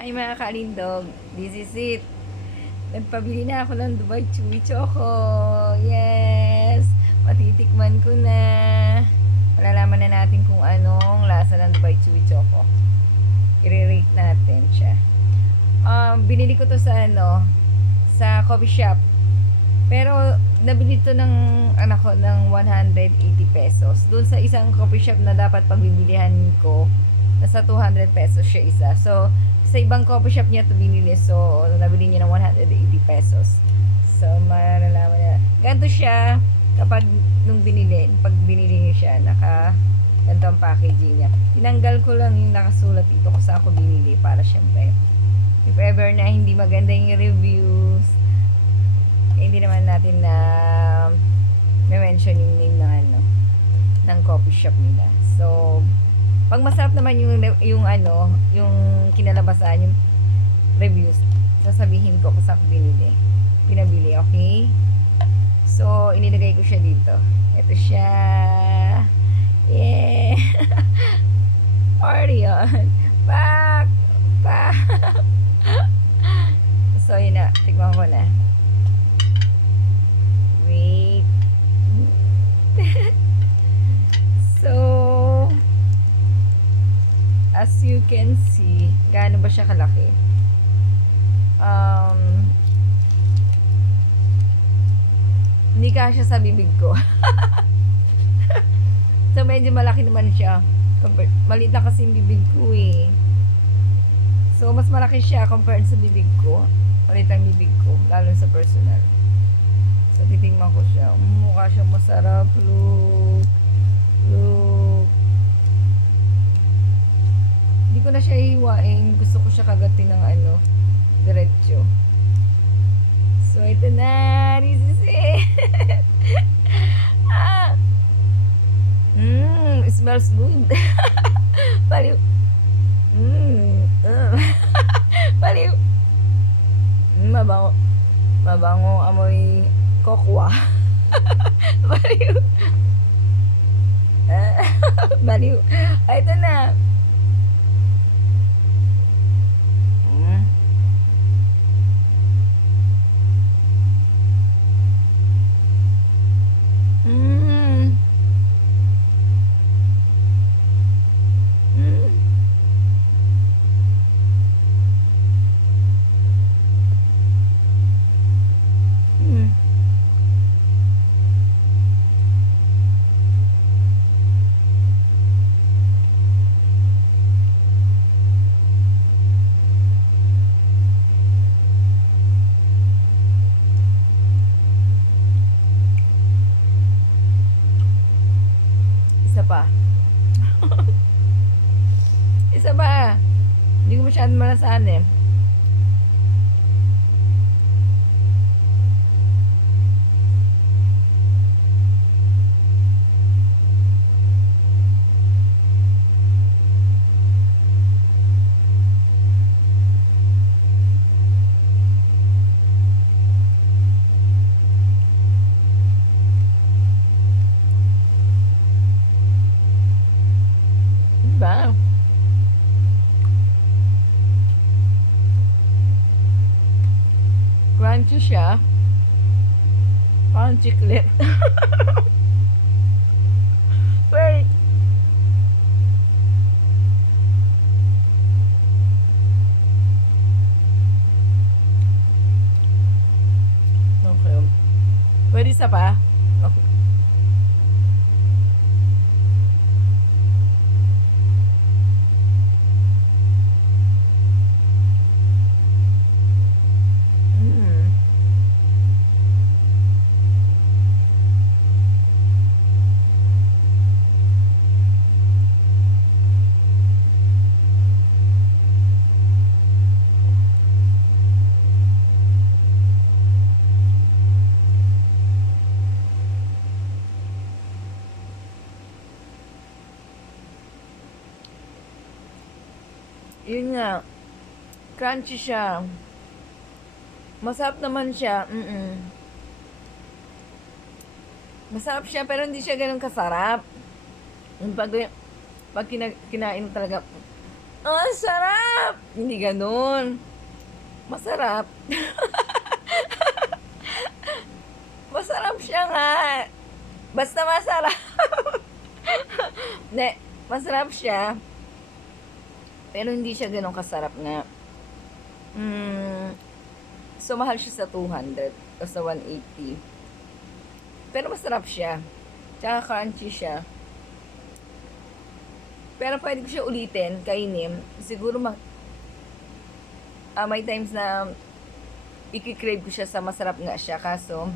Hi mga kalindog, this is it. Nagpabili na ako ng Dubai Chewy Choco. Yes! Patitikman ko na. Malalaman na natin kung anong lasa ng Dubai Chewy Choco. I-rate natin siya. Binili ko to sa coffee shop. Pero nabili to ng anak ko ng 180 pesos. Doon sa isang coffee shop na dapat pagbibilihan ko, nasa 200 pesos siya isa. So, sa ibang coffee shop niya ito binili. So, nabili niya ng 180 pesos. So, malalaman niya. Ganito siya kapag pag binili niya siya, ganito ang packaging niya. Tinanggal ko lang yung nakasulat dito kung saan ko binili para syempre, if ever na hindi maganda yung reviews, hindi naman natin na mention yung name ng coffee shop nila. So, pag masarap naman yung kinalabasan, yung reviews, sasabihin ko kung saan ko pinabili, okay? So, inilagay ko siya dito. Ito siya. Yeah! Party on! Back! So, yun na. Tignan ko na. Wait. So, as you can see, gaano ba siya kalaki? Hindi kasya sa bibig ko. So, medyo malaki naman siya. Maliit lang kasi yung bibig ko eh. So, mas malaki siya compared sa bibig ko. Maliit ang bibig ko, lalo sa personal. So, titingnan ko siya. Mukha siyang masarap. Look. Hindi ko na siya ihiwain. Gusto ko siya kagatin ng diretso. So, ito na. This is it. It smells good. Baliw. Baliw. Mabango amoy kokwa. Baliw. Baliw. Ito na. Isa pa. Isa pa. Hindi ko masyadong malasahan eh. Diba? Crunchy siya. Parang chiclet. Wait. Okay. Pwede isa pa? Okay. Yun nga. Crunchy siya. Masarap naman siya. Masarap siya pero hindi siya ganun kasarap. Yung pag kinain talaga Oh, ang sarap! Hindi ganun. Masarap. Masarap siya nga. Basta masarap. Ne, masarap siya. Pero hindi siya ganun kasarap na. So, mahal siya sa 200 o sa 180. Pero masarap siya. Tsaka crunchy siya. Pero pwede ko siya ulitin, kainin. Siguro may times na i-crave ko siya sa masarap nga siya. Kaso,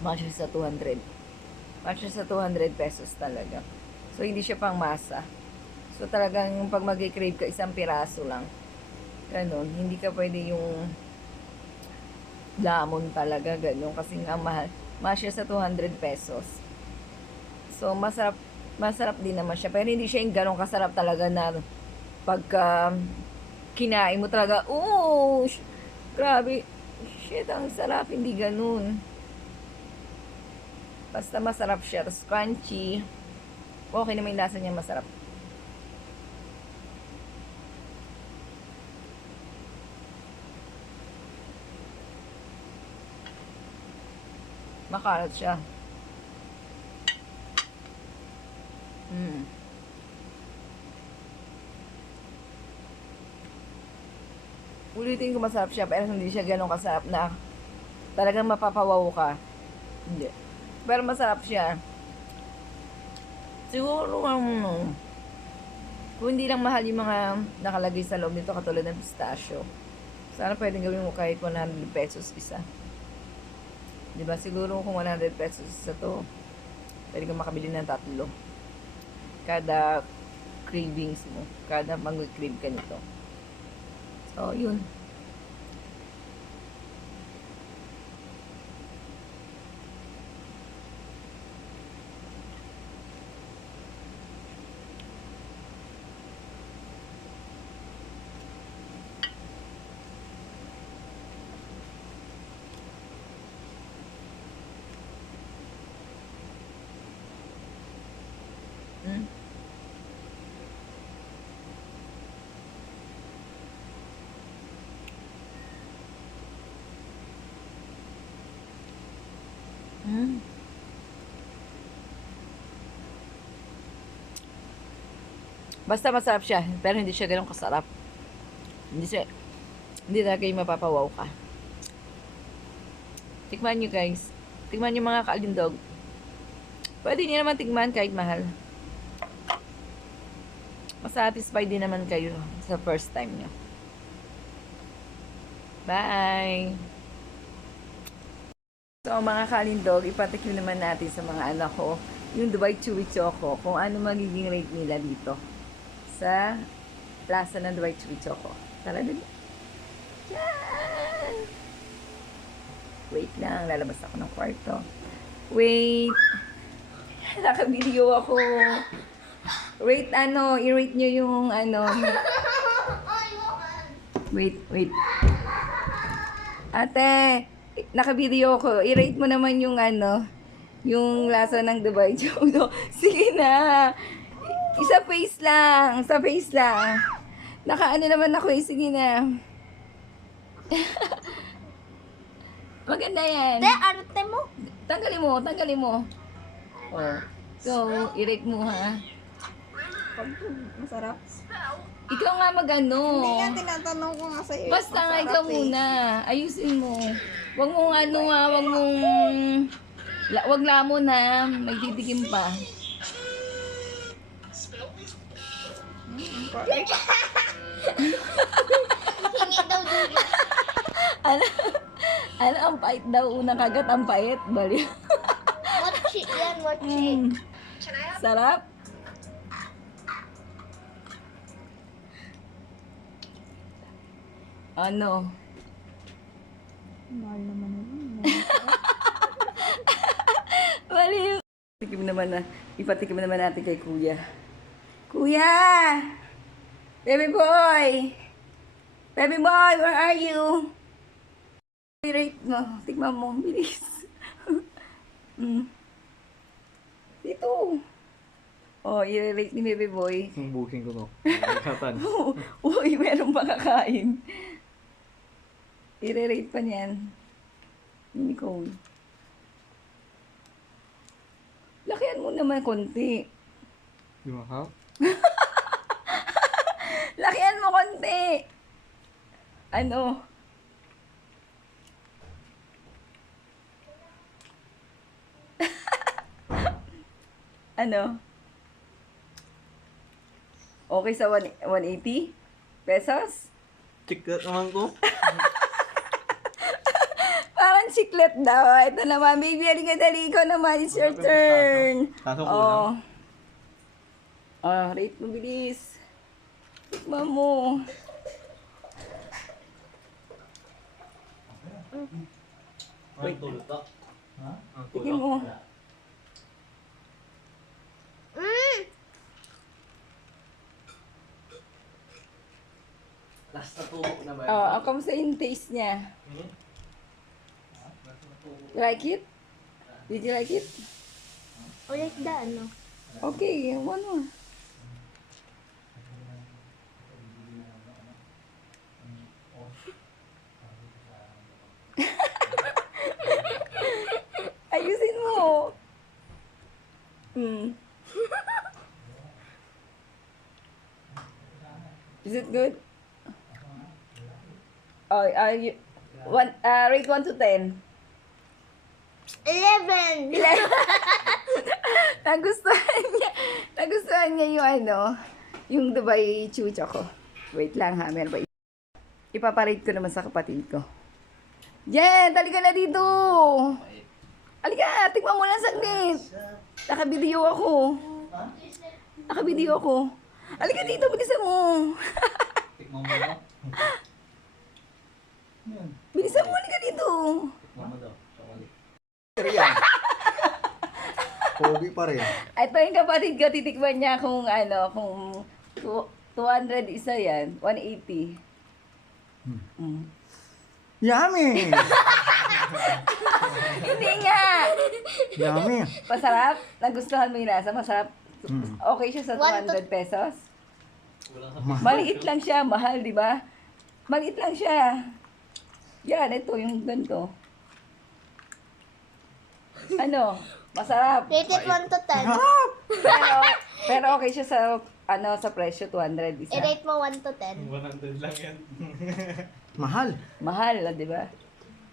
mahal siya sa 200. Mahal siya sa 200 pesos talaga. So, hindi siya pang masa. So, talagang pag mag-crave ka, isang piraso lang. Ganon. Hindi ka pwede yung lamon talaga. Ganon. Kasi nga mahal. Mahal siya sa 200 pesos. So, masarap din naman siya. Pero hindi siya yung ganong kasarap talaga na pagka kinain mo talaga, grabe, shit, ang sarap. Hindi ganun. Basta masarap siya. Tapos crunchy. Okay naman yung lasa niya, masarap. Makalat siya. Ulitin ko, masarap siya, pero hindi siya ganun kasarap na talagang mapapawaw ka. Hindi. Pero masarap siya. Siguro, kung hindi lang mahal yung mga nakalagay sa loob nito, katulad ng pistachio, sana pwedeng gawin mo kahit 100 pesos isa. Diba? Siguro kung 100 pesos isa to, pwede kang makabili ng 3. Kada cravings mo. Kada mag-crave ka nito. So, yun. Mm. Mm. Basta masarap siya, pero hindi siya ganun kasarap. Hindi talaga yung mapapawaw ka. Tikman nyo guys. Tikman nyo mga kaalindog. Pwede nyo naman tikman kahit mahal. Masatisfied din naman kayo sa first time nyo. Bye! So mga kalindog, ipatikim naman natin sa mga anak ko yung Dubai Chewy Choco, kung ano magiging rate nila dito sa plaza ng Dubai Chewy Choco. Tara din. Yan! Wait lang, lalabas ako ng kwarto. Wait! Naka-video ako. Rate i-rate nyo yung Wait. Ate, naka-video ko. I-rate mo naman yung yung lasa ng Dubai Choco. Sige na. Isa face lang. Naka naman ako eh. Sige na. Maganda yan. Arte mo. Tanggalin mo. Oh. So, i-rate mo ha. Masarap. Ikaw nga Hindi nga, tinatanong ko nga sa'yo. Basta nga ikaw muna. Ayusin mo. Wag mong wag lamon ha. May titikim pa. Hingi daw doon. Ano ang pait daw? Unang kagat ang pait. Bali. Watch it yan, watch it. Sarap. Ano? Mahal naman yun. Bali. Ipatikim naman natin kay Kuya. Kuya! Baby boy! Baby boy, where are you? I-rate mo. Tignan mo. Bilis. Dito. Oh, i-rate ni Bebe Boy. Sumbukin ko to. Nakakatan. Uy, meron pa kakain. I-rate pa niyan. Ni Nicole. Lakihan mo naman konti. Di ba ha? Lakihan mo konti. Ano? Ano? Okay sa 180 pesos? Chiklet naman ko. Parang chiclet daw. Ito naman, baby. Halika dali. Ikaw naman. It's your turn. Taso Oh. kulang. Rate mo bilis. Tikman mo. Wait. Tulot to. Ha? Tignan mo. Last na tubo na ba? Ang kamusta yung taste niya? You like it? Did you like it? Ulit the ano. Okay, one more. Ayusin mo. Is it good? Oh, rate 1 to 10. 11! Nagustuhan niya yung yung Dubai Chewy Choco. Wait lang ha, meron pa. Ipaparate ko naman sa kapatid ko. Jen, halika na dito. Halika, tikman mo lang saglit. Naka-video ako. Halika dito, bilisan mo. Tikman mo na. Bilisan mo, halika dito. Tikman mo daw. Yan. Pogi pa rin. Ito yung kapatid ko, titikman niya kung kung 200 isa yan, 180. Yummy! Hindi nga! Yummy! Masarap? Nagustuhan mo yung lasa? Masarap? Okay siya sa 200 pesos? Maliit lang siya, mahal, di ba? Maliit lang siya. Yan, ito, yung ganito. Ano? Masarap. Rated 1 to 10. Pero okay siya sa sa presyo 200 isa. I-rate mo 1 to 10. 100 lang yan. Mahal. Mahal, di ba?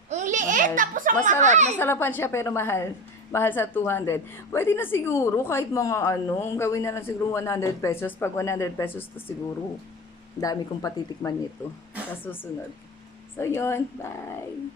Ang liit, tapos ang Masarap, mahal. masarapan siya pero mahal. Mahal sa 200. Pwede na siguro kahit mga gawin na lang siguro 100 pesos. Pag 100 pesos to siguro, dami kong patitikman nito sa susunod. So yun, bye!